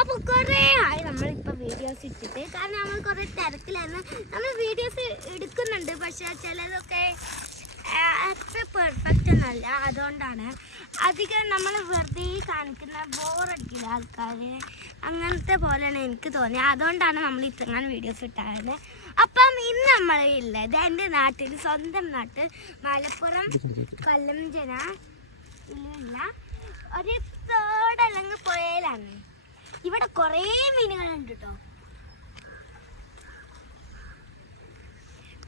അപ്പോൾ കുറേ ആയി നമ്മളിപ്പോൾ വീഡിയോസ് ഇട്ടിട്ട്. കാരണം നമ്മൾ കുറേ തിരക്കിലായിരുന്നു. നമ്മൾ വീഡിയോസ് എടുക്കുന്നുണ്ട്, പക്ഷേ ചിലതൊക്കെ അത്ര പെർഫെക്റ്റ് ഒന്നല്ല. അതുകൊണ്ടാണ് അധികം നമ്മൾ വെറുതെ കാണിക്കുന്ന ബോറടിക്കില്ല ആൾക്കാർ, അങ്ങനത്തെ പോലെയാണ് എനിക്ക് തോന്നിയത്. അതുകൊണ്ടാണ് നമ്മൾ ഇത്രയും വീഡിയോസ് ഇട്ടായിരുന്നത്. അപ്പം ഇന്ന് നമ്മളുള്ളത് എൻ്റെ നാട്ടിൽ, സ്വന്തം നാട്ടിൽ മലപ്പുറം കൊല്ലംചന ഇല്ല ഒരു തോടല്ലെങ്കിൽ പുഴയിലാണ്. ഇവിടെ കുറേ മീനുകളുണ്ട് കേട്ടോ.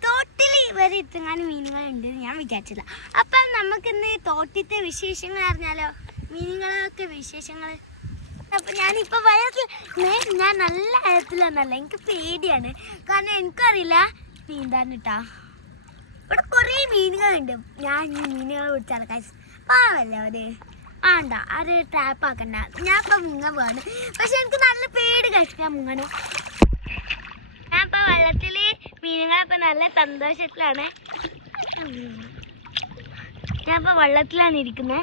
തോട്ടിൽ വരെ ഇത്രങ്ങാനും മീനുകളുണ്ട് ഞാൻ വിചാരിച്ചില്ല. അപ്പം നമുക്കിന്ന് തോട്ടിത്തെ വിശേഷങ്ങൾ അറിഞ്ഞാലോ, മീനുകളൊക്കെ വിശേഷങ്ങൾ. അപ്പം ഞാനിപ്പോൾ വയസ്സിൽ ഞാൻ നല്ല ആഴത്തിലൊന്നല്ല, എനിക്ക് പേടിയാണ്. കാരണം എനിക്കറിയില്ല നീന്താൻ കേട്ടാ. ഇവിടെ കുറേ മീനുകളുണ്ട്. ഞാൻ ഈ മീനുകളെ പിടിച്ചാൽ കൈസ് പാവല്ലേ അവര്, വേണ്ട അത് ട്രാപ്പ് ആക്കണ്ട. ഞാൻ ഇപ്പം മുങ്ങാൻ പോവാണ്, പക്ഷെ എനിക്ക് നല്ല പേടി കഴിക്കാൻ മുങ്ങണം. ഞാൻ ഇപ്പം വെള്ളത്തിൽ മീനുകളപ്പം നല്ല സന്തോഷത്തിലാണ്. ഞാൻ ഇപ്പം വെള്ളത്തിലാണ് ഇരിക്കുന്നത്.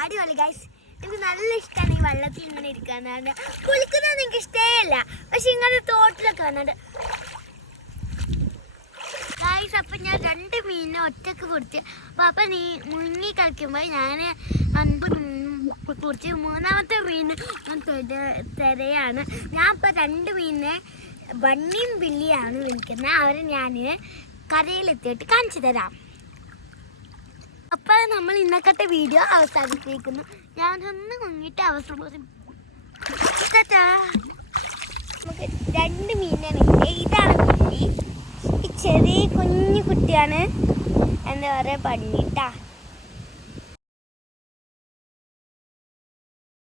അടിപൊളി ഗൈസ്, എനിക്ക് നല്ല ഇഷ്ടമാണ് ഈ വെള്ളത്തിൽ ഇങ്ങനെ ഇരിക്കാന്ന് പറഞ്ഞാൽ. കുളിക്കുന്നത് എനിക്ക് ഇഷ്ടമല്ല, പക്ഷെ ഇങ്ങനെ തോട്ടിലൊക്കെ വന്നിട്ട് ഗൈസ്. അപ്പം ഞാൻ 2 മീനിനെ ഒറ്റക്ക് പിടിച്ച്. അപ്പം നീ മുങ്ങി കളിക്കുമ്പോൾ ഞാൻ അൻപ് പിടിച്ച് 3ാമത്തെ മീൻ തിരയാണ്. ഞാൻ ഇപ്പം 2 മീനിനെ ബണ്ണിയും ബില്ലിയാണ് വിളിക്കുന്നത്. അവരെ ഞാൻ കരയിലെത്തിയിട്ട് കാണിച്ചു തരാം. അപ്പം നമ്മൾ ഇന്നത്തെ വീഡിയോ അവസാനിപ്പിക്കുന്നു. ഞാനൊന്ന് മുങ്ങിയിട്ട് അവസരം നമുക്ക് 2 മീനാണ് കിട്ടിയത്. ഇതാണ് കുട്ടി, ഈ ചെറിയ കുഞ്ഞു കുട്ടിയാണ് എന്താ പറയുക, പണിട്ടാ.